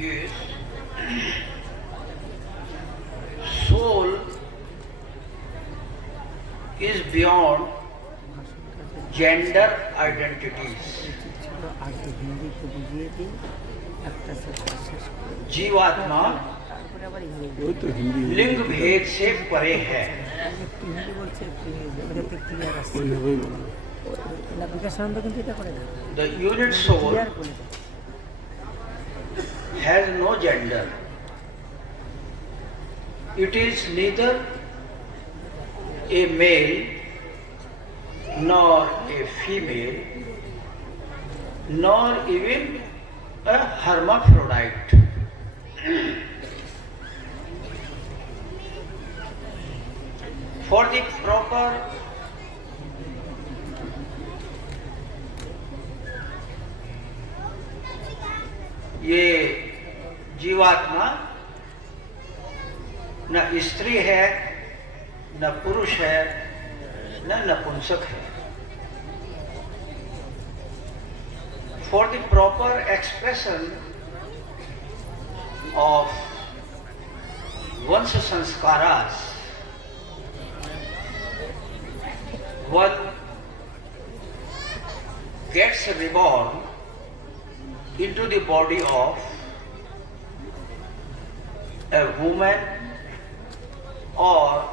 is soul is beyond gender identities. जीवात्मा लिंग भेद से परे है। The unit soul has no gender. It is neither a male nor a female nor even a hermaphrodite. For the proper ये जीवात्मा न स्त्री है, न पुरुष है, न नपुंसक है। For the proper expression of one's sanskaras, one gets reborn into the body of a woman or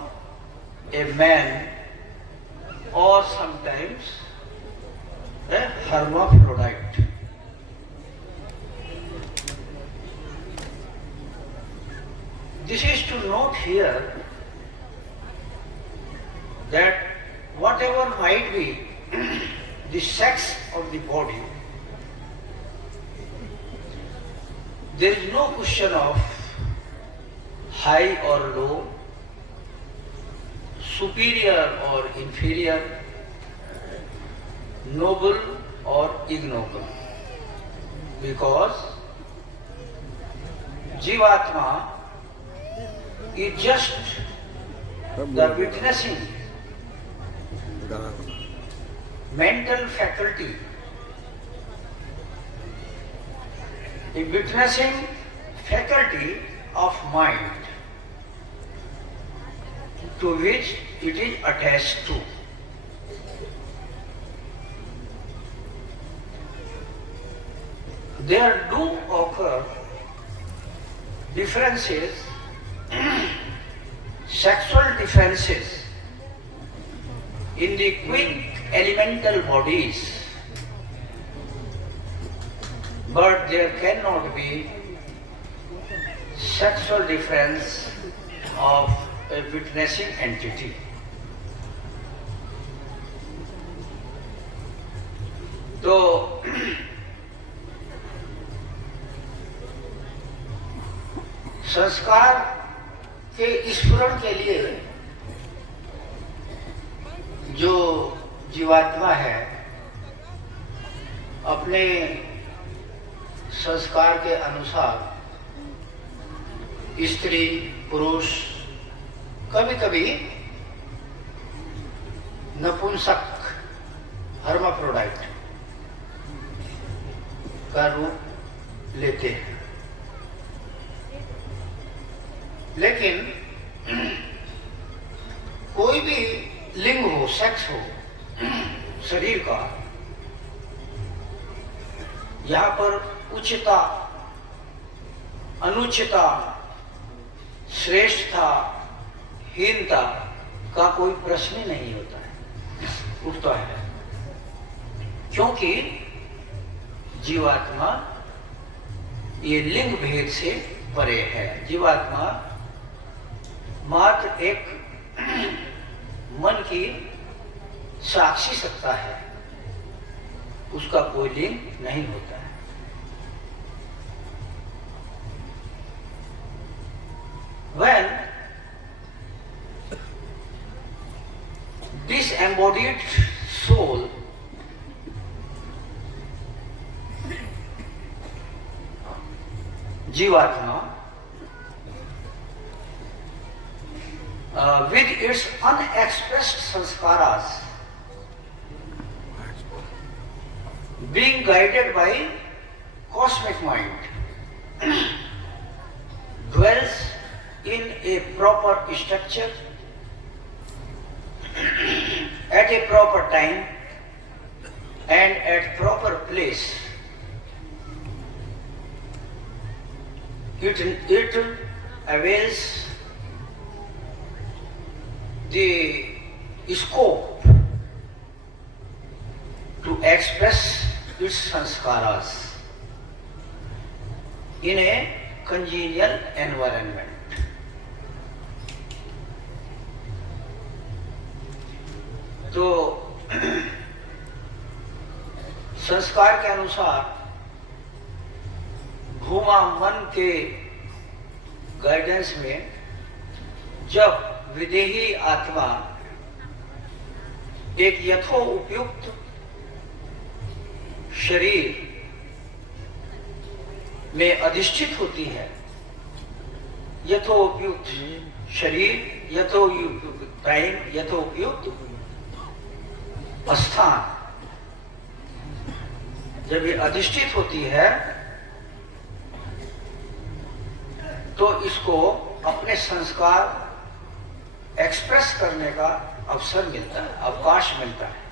a man or sometimes a hermaphrodite. This is to note here that whatever might be the sex of the body, there is no question of high or low, superior or inferior, noble or ignoble, because Jivatma is just the witnessing mental faculty, a witnessing faculty of mind to which it is attached to. There do occur differences, sexual differences in the quick elemental bodies, but there cannot be sexual difference of a witnessing entity. तो संस्कार के स्फुरण के लिए जो जीवात्मा है अपने संस्कार के अनुसार स्त्री पुरुष कभी कभी नपुंसक हर्माफ्रोडाइट का रूप लेते हैं, लेकिन कोई भी लिंग हो, सेक्स हो शरीर का, यहाँ पर उच्चता अनुचिता श्रेष्ठता हीनता का कोई प्रश्न नहीं होता है, उठता है, क्योंकि जीवात्मा ये लिंग भेद से परे है। जीवात्मा मात्र एक मन की साक्षी सत्ता है, उसका कोई लिंग नहीं होता है। When disembodied soul Jivatma with its unexpressed sanskaras being guided by cosmic mind a proper structure at a proper time and at proper place, it avails the scope to express its sanskaras in a congenial environment. तो संस्कार के अनुसार भूमा मन के guidance में जब विदेही आत्मा एक यथोपयुक्त शरीर में अधिष्ठित होती है, यथोपयुक्त शरीर, यथोपयुक्त टाइम, यथोपयुक्त स्थान, जब ये अधिष्ठित होती है तो इसको अपने संस्कार एक्सप्रेस करने का अवसर मिलता है, अवकाश मिलता है।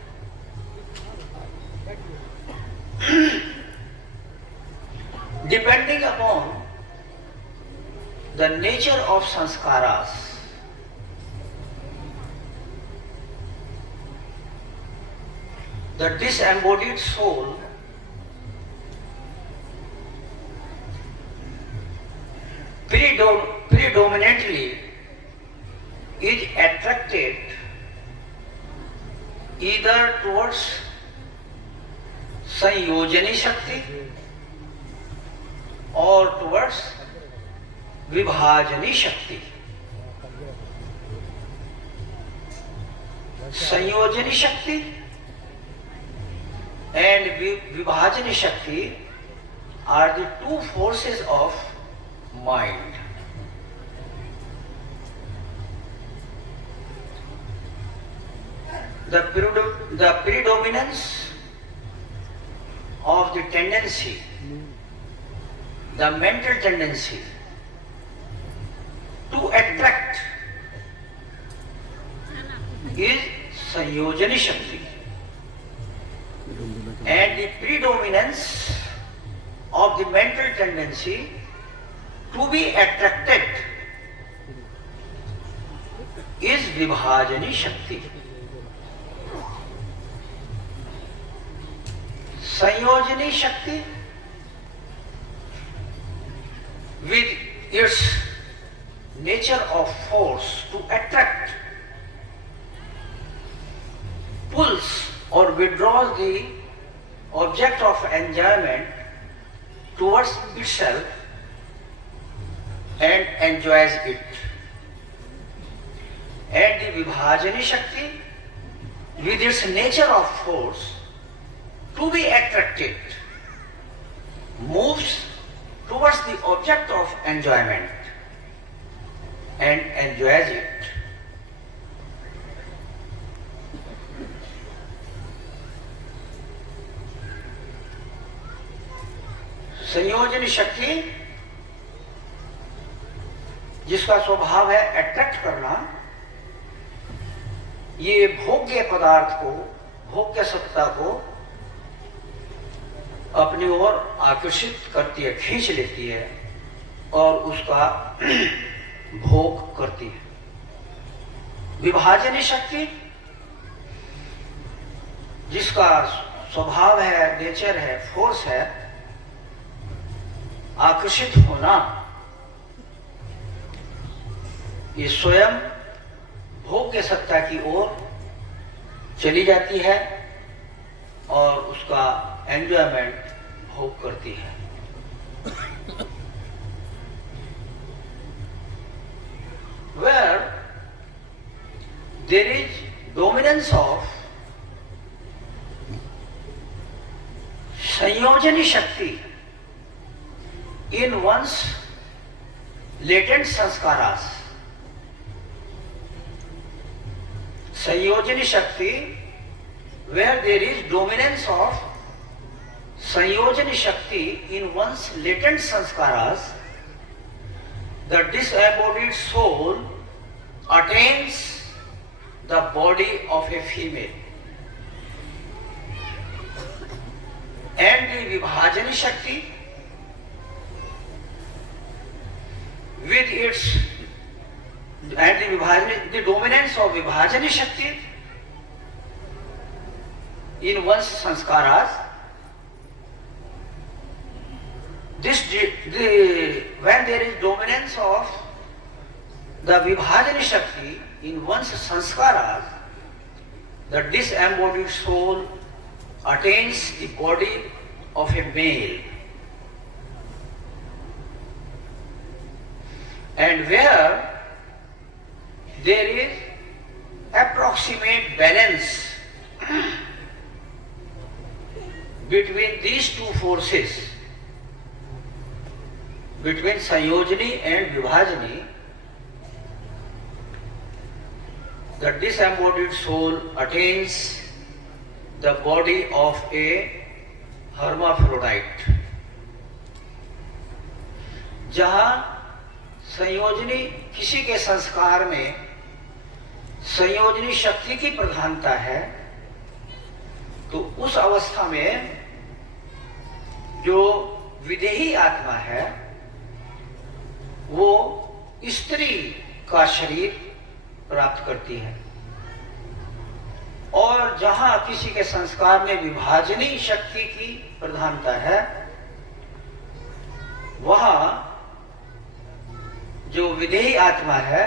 Depending upon the nature of sanskaras, the disembodied soul predominantly is attracted either towards संयोजनी शक्ति और टुवर्ड्स विभाजनी शक्ति। संयोजनी शक्ति and vibhajani shakti are the two forces of mind. The predominance of the tendency, the mental tendency to attract is Sanyojani Shakti, and the predominance of the mental tendency to be attracted is Vibhajani Shakti. Sanyojani Shakti with its nature of force to attract pulls or withdraws the object of enjoyment towards itself and enjoys it. And the Vibhajani Shakti with its nature of force to be attracted moves towards the object of enjoyment and enjoys it. संयोजनी शक्ति जिसका स्वभाव है attract करना, ये भोग्य पदार्थ को, भोग्य सत्ता को अपनी ओर आकर्षित करती है, खींच लेती है और उसका भोग करती है। विभाजनी शक्ति जिसका स्वभाव है, नेचर है, फोर्स है, आकर्षित होना, ये स्वयं भोग्य सत्ता की ओर चली जाती है और उसका एंजॉयमेंट भोग करती है। Where there is dominance of संयोजनी शक्ति in one's latent sanskaras, संयोजनी शक्ति where there is dominance of संयोजनी शक्ति in one's latent sanskaras, the disembodied soul attains the body of a female, and the Vibhajani Shakti with its the dominance of Vibhajani Shakti in one's sanskaras, when there is dominance of the Vibhajani Shakti in one's sanskaras, the disembodied soul attains the body of a male. And where there is approximate balance between these two forces, between Sanyojani and Vibhajani, the disembodied soul attains the body of a hermaphrodite. जहाँ संयोजनी किसी के संस्कार में संयोजनी शक्ति की प्रधानता है, तो उस अवस्था में जो विदेही आत्मा है वो स्त्री का शरीर प्राप्त करती है, और जहां किसी के संस्कार में विभाजनी शक्ति की प्रधानता है वहां जो विदेही आत्मा है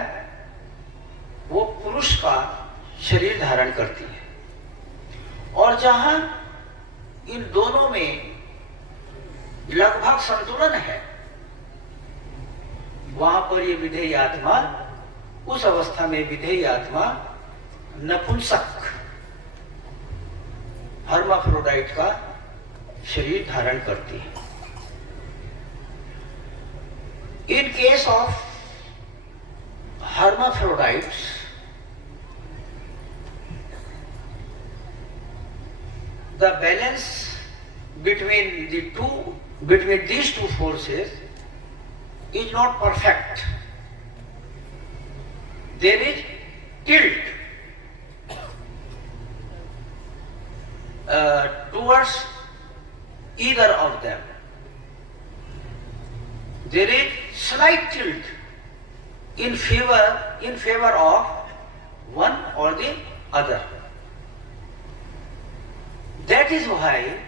वो पुरुष का शरीर धारण करती है, और जहां इन दोनों में लगभग संतुलन है वहां पर ये विधेय आत्मा, उस अवस्था में विधेय आत्मा नपुंसक हर्माफ्रोडाइट का शरीर धारण करती है। In case of hermaphrodites, the balance between these two forces is not perfect. There is tilt towards either of them. There is slight tilt in favor of one or the other. That is why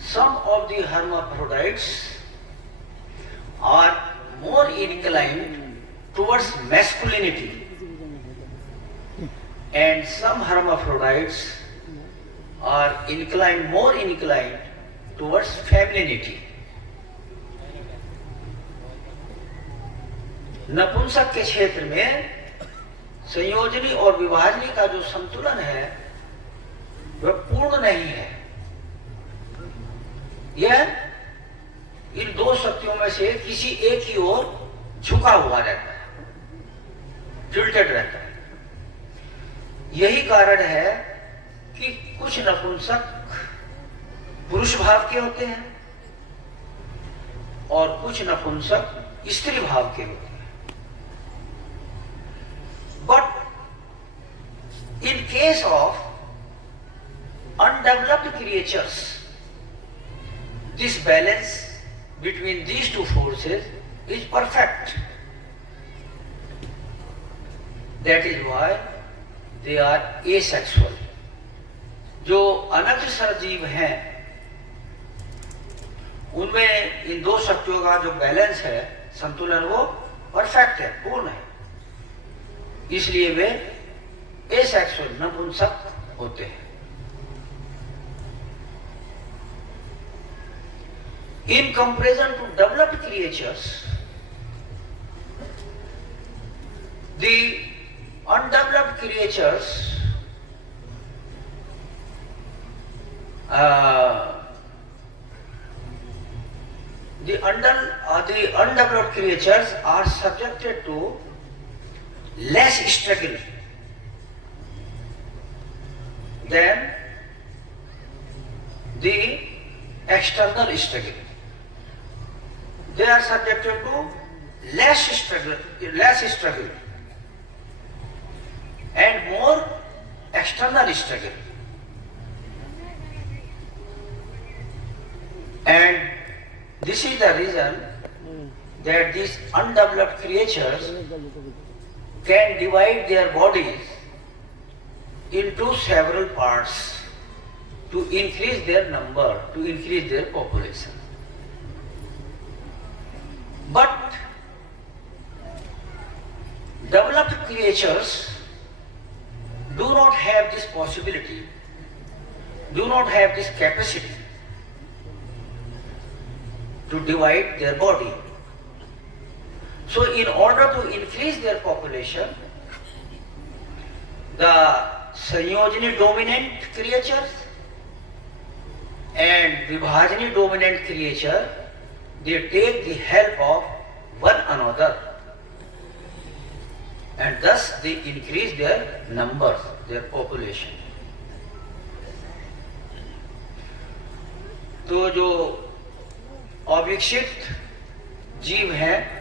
some of the hermaphrodites are more inclined towards masculinity, and some hermaphrodites are more inclined towards femininity. नपुंसक के क्षेत्र में संयोजनी और विभाजनी का जो संतुलन है वह पूर्ण नहीं है। यह इन दो शक्तियों में से किसी एक की ओर झुका हुआ रहता है, टिल्टेड रहता है। यही कारण है कि कुछ नपुंसक पुरुष भाव के होते हैं और कुछ नपुंसक स्त्री भाव के होते हैं। But in case of undeveloped creatures, this balance between these two forces is perfect. That is why they are asexual. जो अनग्रसर जीव हैं उनमें इन दो शक्तियों का जो बैलेंस है, संतुलन, वो परफेक्ट है, पूर्ण है, इसलिए वे एसेक्सुअल नपुंसक होते हैं। In comparison to developed creatures, the undeveloped creatures the undeveloped creatures are subjected to less struggle than the external struggle. They are subjected to less struggle and more external struggle. And this is the reason that these undeveloped creatures can divide their bodies into several parts to increase their number, to increase their population. But developed creatures do not have this possibility, do not have this capacity to divide their body. So in order to increase their population, the Sanyojini dominant creatures and Vibhajani dominant creature, they take the help of one another, and thus they increase their numbers, their population. तो जो अविकसित जीव हैं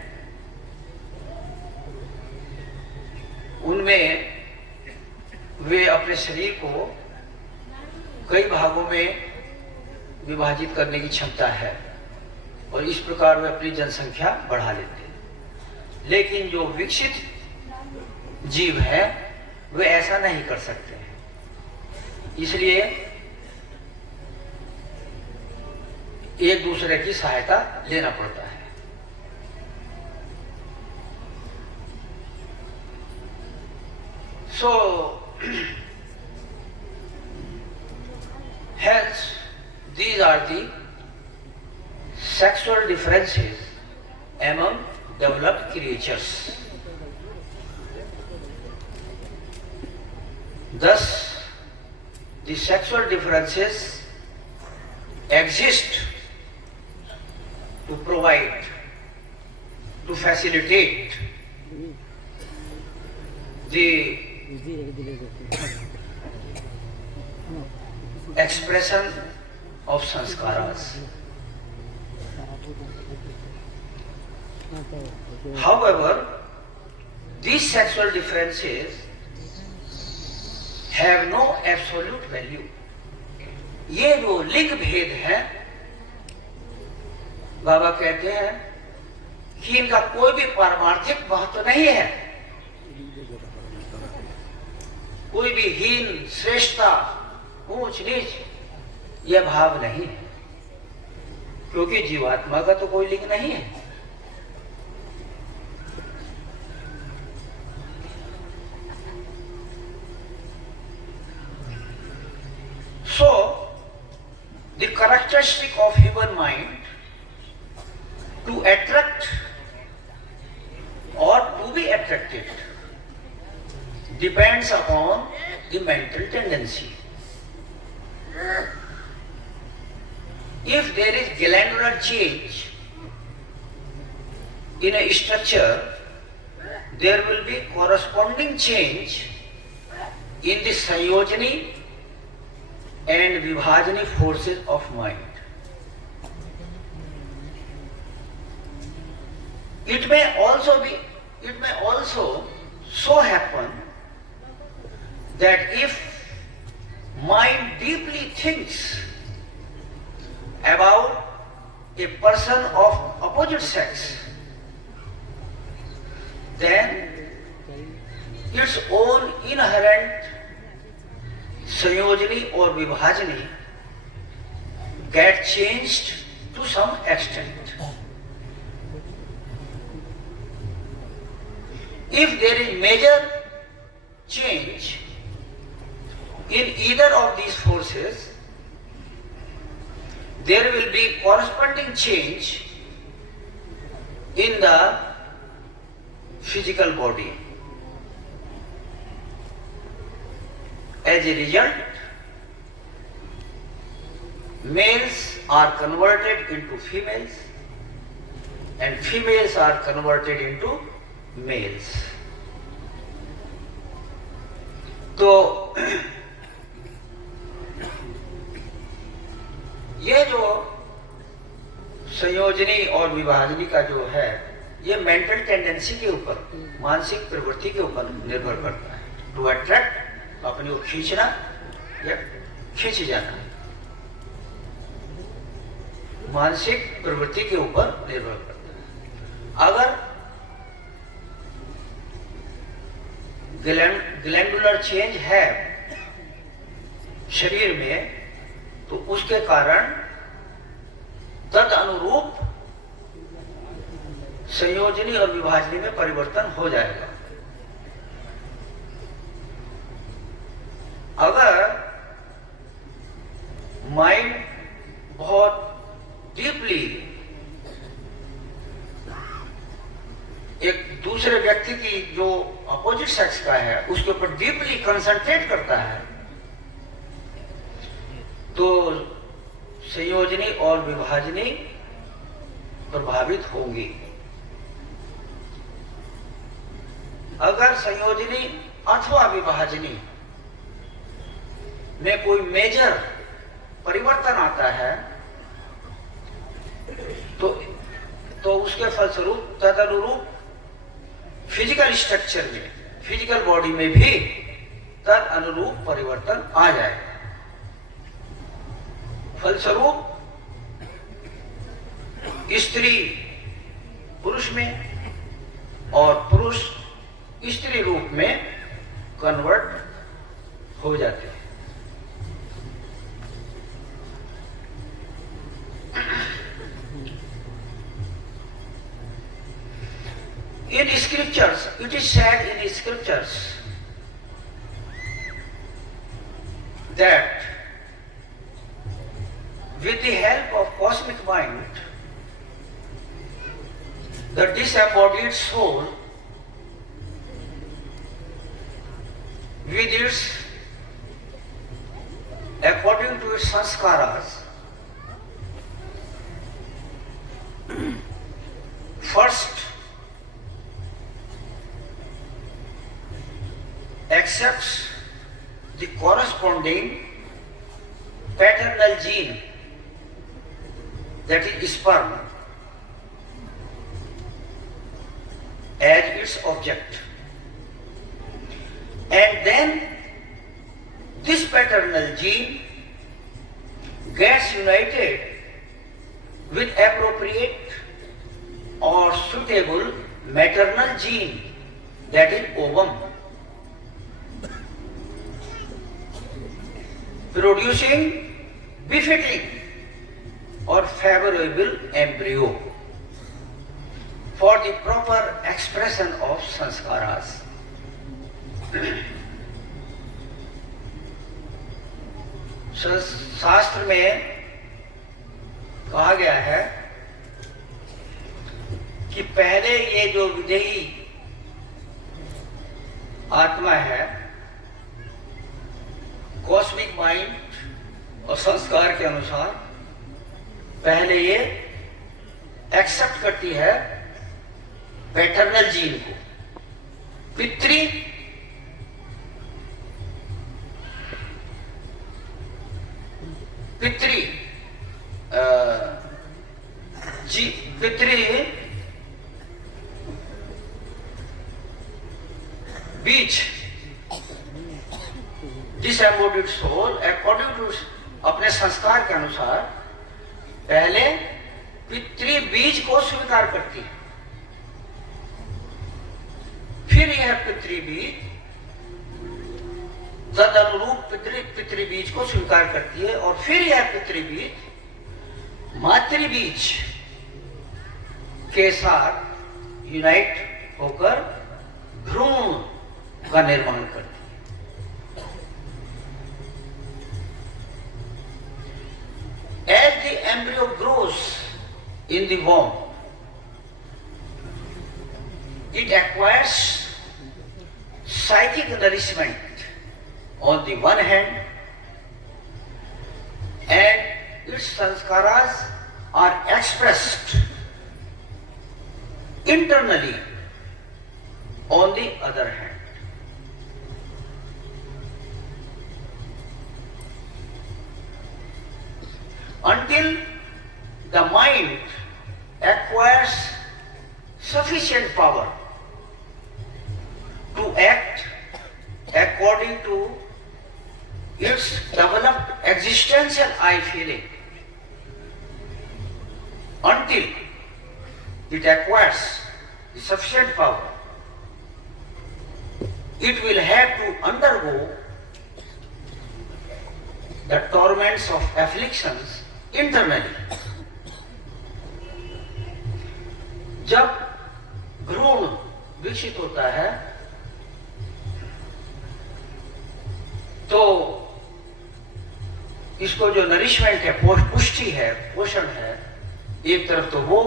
उनमें वे अपने शरीर को कई भागों में विभाजित करने की क्षमता है और इस प्रकार वे अपनी जनसंख्या बढ़ा लेते हैं। लेकिन जो विकसित जीव हैं वे ऐसा नहीं कर सकते हैं, इसलिए एक दूसरे की सहायता लेना पड़ता है। So hence these are the sexual differences among developed creatures. Thus the sexual differences exist to provide, to facilitate the expression of sanskaras. However, these sexual differences have no absolute value. ये जो लिंग भेद है, बाबा कहते हैं कि इनका कोई भी पारमार्थिक महत्व नहीं है। कोई भी हीन, श्रेष्ठता, ऊंच नीच यह भाव नहीं है, क्योंकि जीवात्मा का तो कोई लिंग नहीं है। So, the characteristic of human mind to attract or to be attracted depends upon the mental tendency. If there is glandular change in a structure, there will be corresponding change in the Sanyojani and Vibhajani forces of mind. It may also so happen that if mind deeply thinks about a person of opposite sex, then its own inherent Sanyojani or Vibhajani get changed to some extent. If there is major change in either of these forces, there will be corresponding change in the physical body. As a result, males are converted into females and females are converted into males. तो ये जो संयोजनी और विभाजनी का जो है ये mental tendency के ऊपर, मानसिक प्रवृत्ति के ऊपर निर्भर करता है। टू अट्रैक्ट, अपने को खींचना या खींच जाना, मानसिक प्रवृत्ति के ऊपर निर्भर करता है। अगर ग्लैंडुलर चेंज है शरीर में, तो उसके कारण तद अनुरूप संयोजनी और विभाजनी में परिवर्तन हो जाएगा। अगर माइंड बहुत डीपली एक दूसरे व्यक्ति की जो अपोजिट सेक्स का है उसके ऊपर डीपली कंसंट्रेट करता है, तो संयोजनी और विभाजनी प्रभावित होंगी। अगर संयोजनी अथवा विभाजनी में कोई मेजर परिवर्तन आता है तो उसके फलस्वरूप तदनुरूप फिजिकल स्ट्रक्चर में, फिजिकल बॉडी में भी तद अनुरूप परिवर्तन आ जाएगा। फलस्वरूप स्त्री पुरुष में और पुरुष स्त्री रूप में कन्वर्ट हो जाते हैं। In scriptures, it is said in scriptures that with the help of cosmic mind, the disembodied soul with its, according to its sanskaras, first accepts the corresponding paternal gene, that is sperm, as its object, and then this paternal gene gets united with appropriate or suitable maternal gene, that is ovum, producing befitting or favorable embryo for the proper expression of sanskaras. शास्त्र में कहा गया है कि पहले ये जो विदेही आत्मा है, कॉस्मिक माइंड और संस्कार के अनुसार पहले ये एक्सेप्ट करती है पैटर्नल जीन को, पितृ बीज, डिसएम्बोडिड सोल अकॉर्डिंग टू अपने संस्कार के अनुसार पहले पितृ बीज को स्वीकार करती है, फिर यह पितृ बीज तद अनुरूप पितृ बीज को स्वीकार करती है, और फिर यह पितृ बीज मातृ बीज के साथ यूनाइट होकर भ्रूण का निर्माण करती है। As the embryo grows in the womb, it acquires psychic nourishment on the one hand, and its sanskaras are expressed internally on the other hand. Until the mind acquires sufficient power to act according to its developed existential I feeling until it acquires the sufficient power. It will have to undergo the torments of afflictions internally. जब भ्रूण विकसित होता है तो इसको जो nourishment है, पुष्टि है, पोषण है, एक तरफ तो वो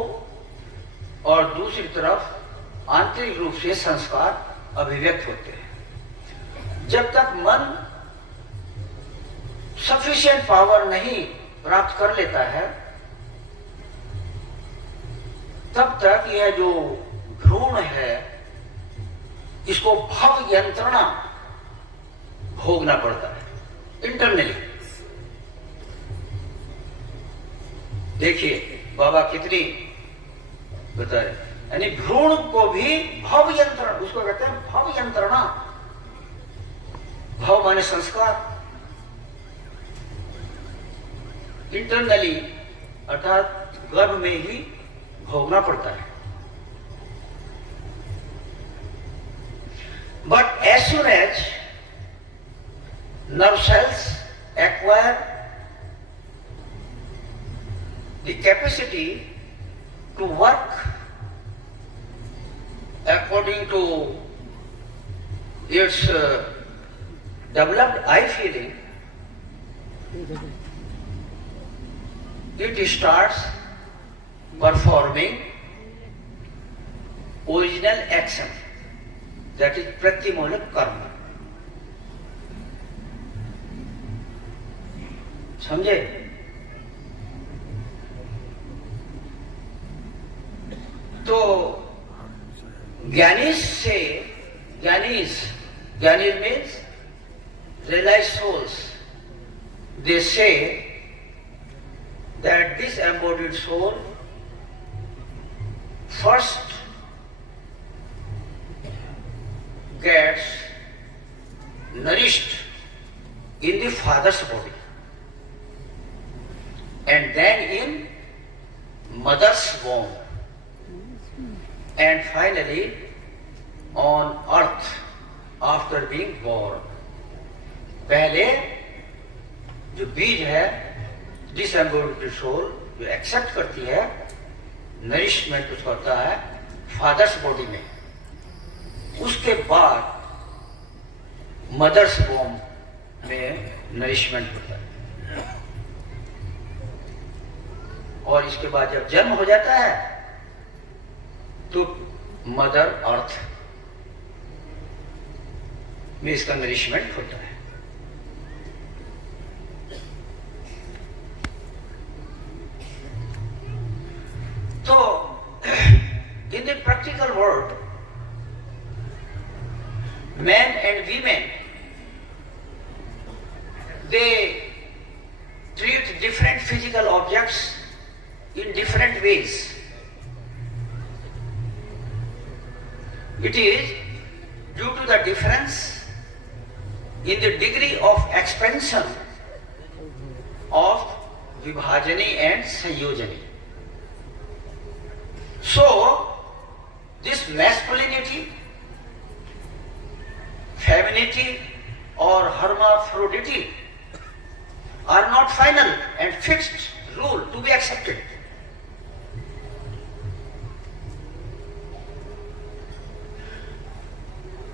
और दूसरी तरफ आंतरिक रूप से संस्कार अभिव्यक्त होते हैं। जब तक मन सफिशिएंट पावर नहीं प्राप्त कर लेता है तब तक यह जो भ्रूण है इसको भव यंत्रणा भोगना पड़ता है इंटरनली। देखिए बाबा कितनी बता रहे, यानी भ्रूण को भी भव यंत्रणा, उसको कहते हैं भव यंत्रणा। भव माने संस्कार, इंटरनली अर्थात गर्भ में ही भोगना पड़ता है। But as soon as nerve cells acquire the capacity to work according to its developed I feeling, it starts performing original action, that is pratimoolik karma. समझे? तो Giani's means realized souls, they say that this embodied soul first gets nourished in the father's body and then in mother's womb and finally on earth after being born. पहले जो बीज है डिसएम्बोल्ड soul जो accept करती है nourishment उसका होता है फादर्स बॉडी में, उसके बाद मदर्स वोम में नरिशमेंट होता है और इसके बाद जब जन्म हो जाता है तो मदर अर्थ में इसका नरिशमेंट होता है। So, in the practical world, men and women, they treat different physical objects in different ways. It is due to the difference in the degree of expansion of vibhajani and sanyojani. So, this masculinity, femininity or hermaphrodity are not final and fixed rule to be accepted.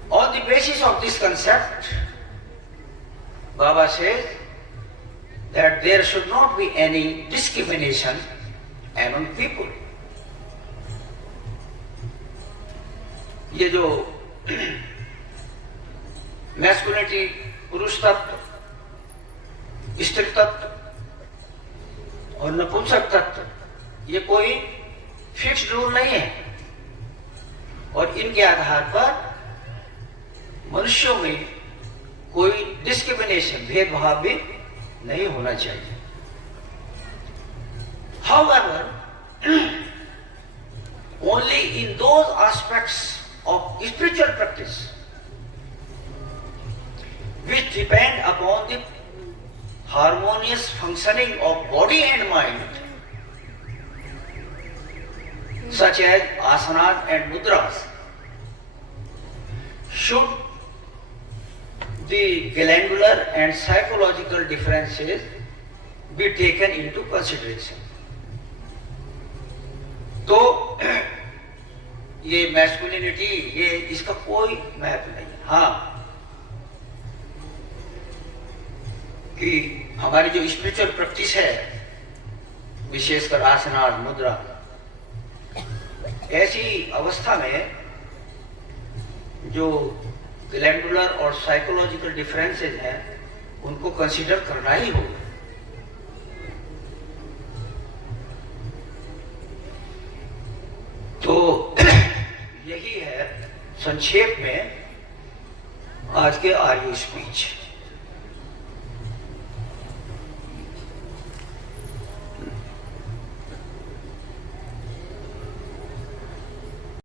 On the basis of this concept, Baba says that there should not be any discrimination among people. ये जो masculinity, पुरुष तत्व, स्त्री तत्व और नपुंसक तत्व, ये कोई फिक्स्ड रूल नहीं है और इनके आधार पर मनुष्यों में कोई डिस्क्रिमिनेशन, भेदभाव भी नहीं होना चाहिए। However, only in those aspects of spiritual practice which depend upon the harmonious functioning of body and mind, such as asanas and mudras, should the glandular and psychological differences be taken into consideration. तो ये masculinity, ये इसका कोई map नहीं। हाँ, कि हमारी जो स्पिरिचुअल प्रैक्टिस है, विशेषकर आसना मुद्रा, ऐसी अवस्था में जो ग्लैंडुलर और साइकोलॉजिकल डिफरेंसेस हैं उनको कंसीडर करना ही होगा। तो यही है संक्षेप में आज के आर्य स्पीच।